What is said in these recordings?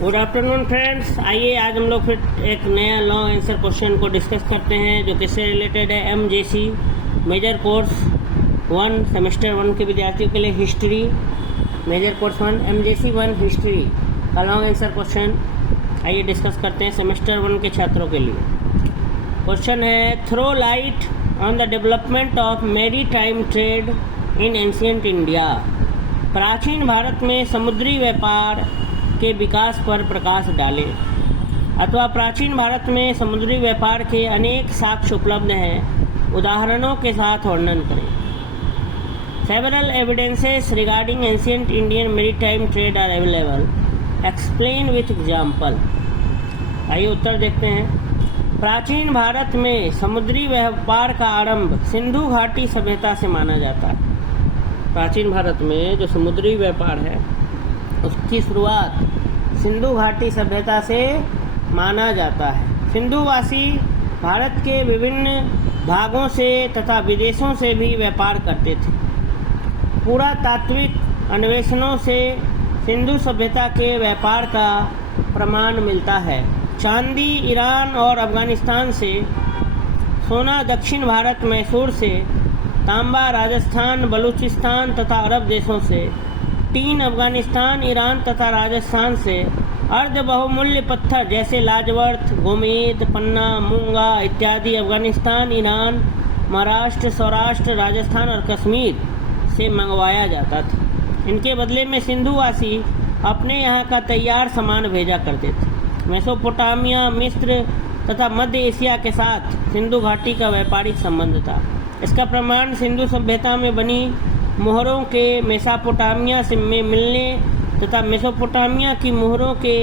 Good afternoon friends. आइए आज हम लोग फिर एक नया लॉन्ग आंसर क्वेश्चन को डिस्कस करते हैं जो किससे रिलेटेड है। एमजेसी मेजर कोर्स 1 सेमेस्टर 1 के विद्यार्थियों के लिए history major course 1 MJC 1 history का लॉन्ग आंसर क्वेश्चन आइए डिस्कस करते हैं सेमेस्टर 1 के छात्रों के लिए। क्वेश्चन है throw light on the development of maritime trade in ancient India. प्राचीन भारत में समुद्री व्यापार के विकास पर प्रकाश डालें, अथवा प्राचीन भारत में समुद्री व्यापार के अनेक साक्ष्य उपलब्ध हैं, उदाहरणों के साथ वर्णन करें। Several evidences regarding ancient Indian maritime trade are available, explain with example. आइए उत्तर देखते हैं। प्राचीन भारत में समुद्री व्यापार का आरंभ सिंधु घाटी सभ्यता से माना जाता है। प्राचीन भारत में जो समुद्री व्यापार है उसकी शुरुआत सिंधु घाटी सभ्यता से माना जाता है। सिंधुवासी भारत के विभिन्न भागों से तथा विदेशों से भी व्यापार करते थे। पुरातात्विक अन्वेषणों से सिंधु सभ्यता के व्यापार का प्रमाण मिलता है। चांदी ईरान और अफगानिस्तान से, सोना दक्षिण भारत मैसूर से, तांबा राजस्थान बलूचिस्तान तथा अरब देशों से, टीन अफगानिस्तान ईरान तथा राजस्थान से, अर्ध बहुमूल्य पत्थर जैसे लाजवर्थ गोमेद पन्ना मूंगा इत्यादि अफगानिस्तान ईरान महाराष्ट्र सौराष्ट्र राजस्थान और कश्मीर से मंगवाया जाता था। इनके बदले में सिंधुवासी अपने यहाँ का तैयार सामान भेजा करते थे। मेसोपोटामिया मिस्र तथा मध्य एशिया के साथ सिंधु घाटी का व्यापारिक संबंध था। इसका प्रमाण सिंधु सभ्यता में बनी मोहरों के मेसोपोटामिया से में मिलने तथा मेसोपोटामिया की मोहरों के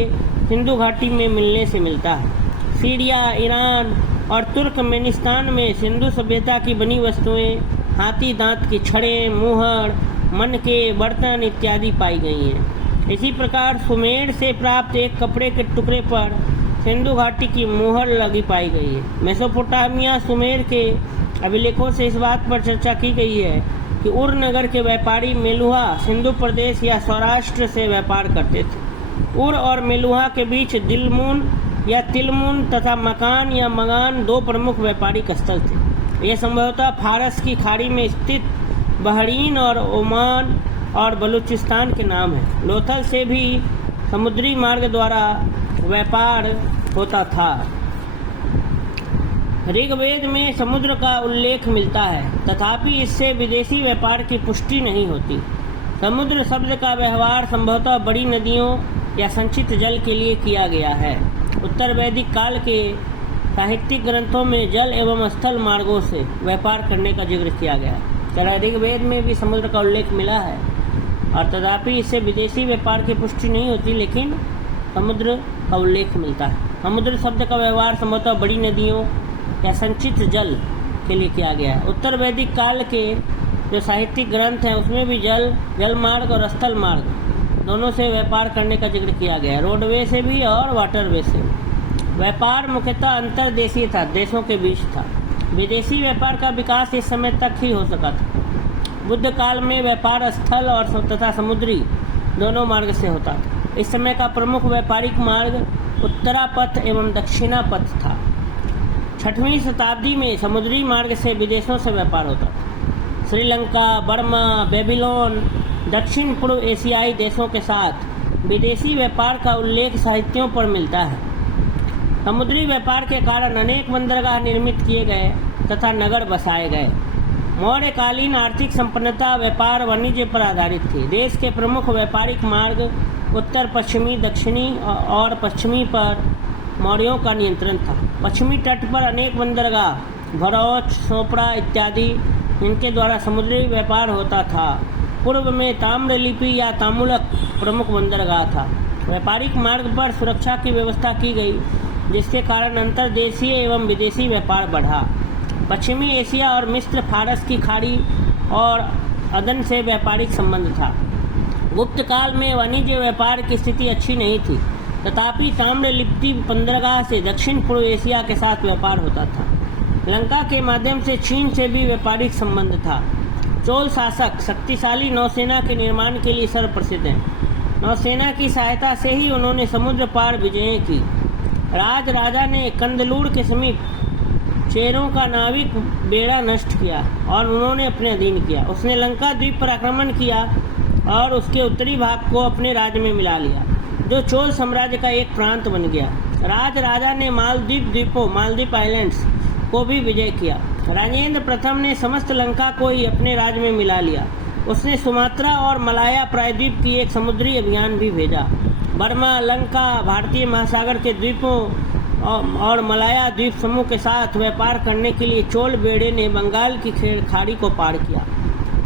सिंधु घाटी में मिलने से मिलता है। सीरिया ईरान और तुर्कमेनिस्तान में सिंधु सभ्यता की बनी वस्तुएं हाथी दांत की छड़ें मुहर मन के बर्तन इत्यादि पाई गई हैं। इसी प्रकार सुमेर से प्राप्त एक कपड़े के टुकड़े पर सिंधु घाटी की मोहर लगी पाई गई है। मेसोपोटामिया सुमेर के अभिलेखों से इस बात पर चर्चा की गई है कि उर नगर के व्यापारी मेलुहा सिंधु प्रदेश या सौराष्ट्र से व्यापार करते थे। उर और मेलुहा के बीच दिलमुन या तिलमुन तथा मकान या मगान दो प्रमुख व्यापारिक स्थल थे। ये संभवतः फारस की खाड़ी में स्थित बहरीन और ओमान और बलूचिस्तान के नाम है। लोथल से भी समुद्री मार्ग द्वारा व्यापार होता था। ऋग्वेद में समुद्र का उल्लेख मिलता है, तथापि इससे विदेशी व्यापार की पुष्टि नहीं होती। समुद्र शब्द का व्यवहार संभवतः बड़ी नदियों या संचित जल के लिए किया गया है। उत्तर वैदिक काल के साहित्यिक ग्रंथों में जल एवं स्थल मार्गों से व्यापार करने का जिक्र किया गया है। ऋग्वेद में भी समुद्र का उल्लेख मिला है और तथापि इससे विदेशी व्यापार की पुष्टि नहीं होती, लेकिन समुद्र का उल्लेख मिलता है। समुद्र शब्द का व्यवहार संभवतः बड़ी नदियों या संचित जल के लिए किया गया है। उत्तर वैदिक काल के जो साहित्यिक ग्रंथ हैं उसमें भी जल मार्ग और स्थल मार्ग दोनों से व्यापार करने का जिक्र किया गया है, रोडवे से भी और वाटरवे से। व्यापार मुख्यतः अंतर्देशीय था, देशों के बीच था। विदेशी व्यापार का विकास इस समय तक ही हो सका था। बुद्ध काल में व्यापार स्थल और तथा समुद्री दोनों मार्ग से होता था। इस समय का प्रमुख व्यापारिक मार्ग उत्तरापथ एवं दक्षिणापथ था। 6वीं शताब्दी में समुद्री मार्ग से विदेशों से व्यापार होता था। श्रीलंका बर्मा बेबीलोन दक्षिण पूर्व एशियाई देशों के साथ विदेशी व्यापार का उल्लेख साहित्यों पर मिलता है। समुद्री व्यापार के कारण अनेक बंदरगाह निर्मित किए गए तथा नगर बसाए गए। मौर्यकालीन आर्थिक संपन्नता व्यापार वाणिज्य पर आधारित थी। देश के प्रमुख व्यापारिक मार्ग उत्तर पश्चिमी दक्षिणी और पश्चिमी पर मौर्यों का नियंत्रण था। पश्चिमी तट पर अनेक बंदरगाह भरौच सोपड़ा इत्यादि इनके द्वारा समुद्री व्यापार होता था। पूर्व में ताम्रलिपि या तामुलक प्रमुख बंदरगाह था। व्यापारिक मार्ग पर सुरक्षा की व्यवस्था की गई, जिसके कारण अंतर्देशीय एवं विदेशी व्यापार बढ़ा। पश्चिमी एशिया और मिस्र फारस की खाड़ी और अदन से व्यापारिक संबंध था। गुप्त काल में वाणिज्य व्यापार की स्थिति अच्छी नहीं थी, तथापि ताम्रलिप्ति बंदरगाह से दक्षिण पूर्व एशिया के साथ व्यापार होता था। लंका के माध्यम से चीन से भी व्यापारिक संबंध था। चोल शासक शक्तिशाली नौसेना के निर्माण के लिए सर्वप्रसिद्ध हैं। नौसेना की सहायता से ही उन्होंने समुद्र पार विजय की। राजा ने कंदलूर के समीप चेरों का नाविक बेड़ा नष्ट किया और उन्होंने अपने अधीन किया। उसने लंका द्वीप पर आक्रमण किया और उसके उत्तरी भाग को अपने राज्य में मिला लिया, जो चोल साम्राज्य का एक प्रांत बन गया। राजा ने मालदीप आइलैंड्स को भी विजय किया। राजेंद्र प्रथम ने समस्त लंका को ही अपने राज्य में मिला लिया। उसने सुमात्रा और मलाया प्रायद्वीप की एक समुद्री अभियान भी भेजा। बर्मा, लंका, भारतीय महासागर के द्वीपों और मलाया द्वीप समूह के साथ व्यापार करने के लिए चोल बेड़े ने बंगाल की खाड़ी को पार किया।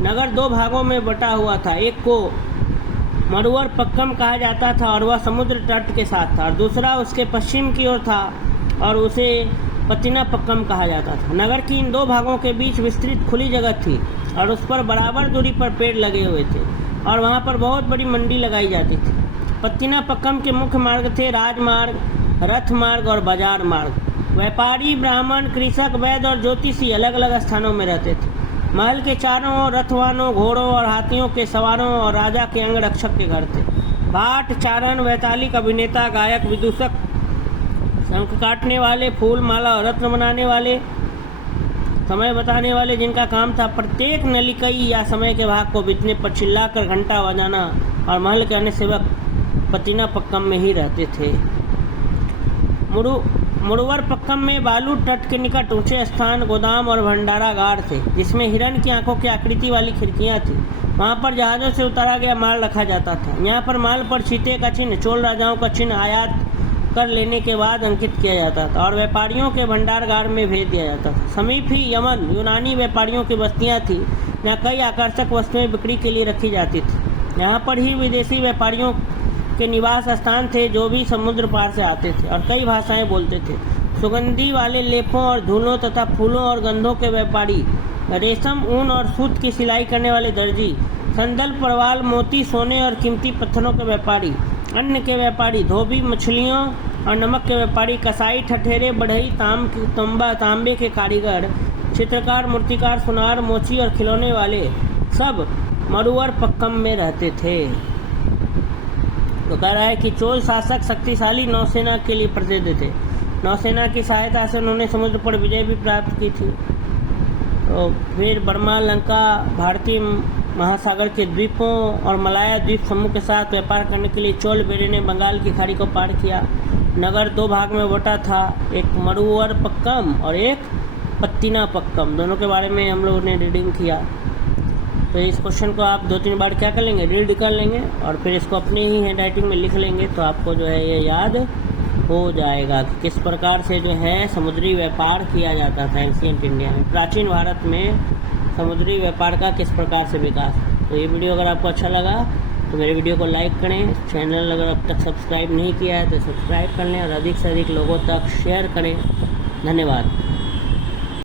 नगर 2 भागों में बटा हुआ था। एक को मरुवर पक्कम कहा जाता था और वह समुद्र तट के साथ था, और दूसरा उसके पश्चिम की ओर था और उसे पत्तिना पक्कम कहा जाता था। नगर की इन 2 भागों के बीच विस्तृत खुली जगह थी और उस पर बराबर दूरी पर पेड़ लगे हुए थे और वहाँ पर बहुत बड़ी मंडी लगाई जाती थी। पत्तिना पक्कम के मुख्य मार्ग थे राजमार्ग, रथ मार्ग और बाजार मार्ग। व्यापारी, ब्राह्मण, कृषक, वैद्य और ज्योतिषी अलग अलग स्थानों में रहते थे। महल के चारों ओर रथवानों, घोड़ों और हाथियों के सवारों और राजा के अंगरक्षक के घर थे। भाट, चारण, वैतालिक, अभिनेता, गायक, विदूषक, शंख काटने वाले, फूल माला और रत्न बनाने वाले, समय बताने वाले, जिनका काम था प्रत्येक नलिकई या समय के भाग को बीतने पर चिल्लाकर घंटा बजाना, और महल के अन्य सेवक पत्तिना पक्कम में ही रहते थे। मुड़वर पक्कम में बालू तट के निकट ऊंचे स्थान, गोदाम और भंडारागार थे, जिसमें हिरण की आंखों की आकृति वाली खिड़कियां थी। वहां पर जहाजों से उतारा गया माल रखा जाता था। यहाँ पर माल पर चीते का चिन्ह, चोल राजाओं का चिन्ह आयात कर लेने के बाद अंकित किया जाता था और व्यापारियों के भंडारगार में भेज दिया जाता था। समीप ही यमन यूनानी व्यापारियों की बस्तियां थी, जहाँ कई आकर्षक वस्तुएं बिक्री के लिए रखी जाती थी। यहाँ पर ही विदेशी व्यापारियों के निवास स्थान थे, जो भी समुद्र पार से आते थे और कई भाषाएं बोलते थे। सुगंधी वाले लेपों और धूलों तथा फूलों और गंधों के व्यापारी, रेशम, ऊन और सूत की सिलाई करने वाले दर्जी, संदल, परवाल, मोती, सोने और कीमती पत्थरों के व्यापारी, अन्न के व्यापारी, धोबी, मछलियों और नमक के व्यापारी, कसाई, ठठेरे, बढ़ई, तांबे के कारीगर, चित्रकार, मूर्तिकार, सुनार, मोची और खिलौने वाले सब मरुवर पक्कम में रहते थे। तो कह रहा है कि चोल शासक शक्तिशाली नौसेना के लिए प्रसिद्ध थे। नौसेना की सहायता से उन्होंने समुद्र पर विजय भी प्राप्त की थी। तो फिर बर्मा, लंका, भारतीय महासागर के द्वीपों और मलाया द्वीप समूह के साथ व्यापार करने के लिए चोल बेड़े ने बंगाल की खाड़ी को पार किया। नगर 2 भाग में बटा था, एक मरुवर पक्कम और एक पत्तिना पक्कम। दोनों के बारे में हम लोगों ने रीडिंग किया। तो इस क्वेश्चन को आप 2-3 बार क्या कर लेंगे, रीड कर लेंगे और फिर इसको अपनी ही हैंड राइटिंग में लिख लेंगे, तो आपको जो है ये याद हो जाएगा कि किस प्रकार से जो है समुद्री व्यापार किया जाता था एंशिएंट इंडिया में, प्राचीन भारत में समुद्री व्यापार का किस प्रकार से विकास। तो ये वीडियो अगर आपको अच्छा लगा तो मेरे वीडियो को लाइक करें। चैनल अगर अब तक सब्सक्राइब नहीं किया है तो सब्सक्राइब कर लें और अधिक से अधिक लोगों तक शेयर करें। धन्यवाद।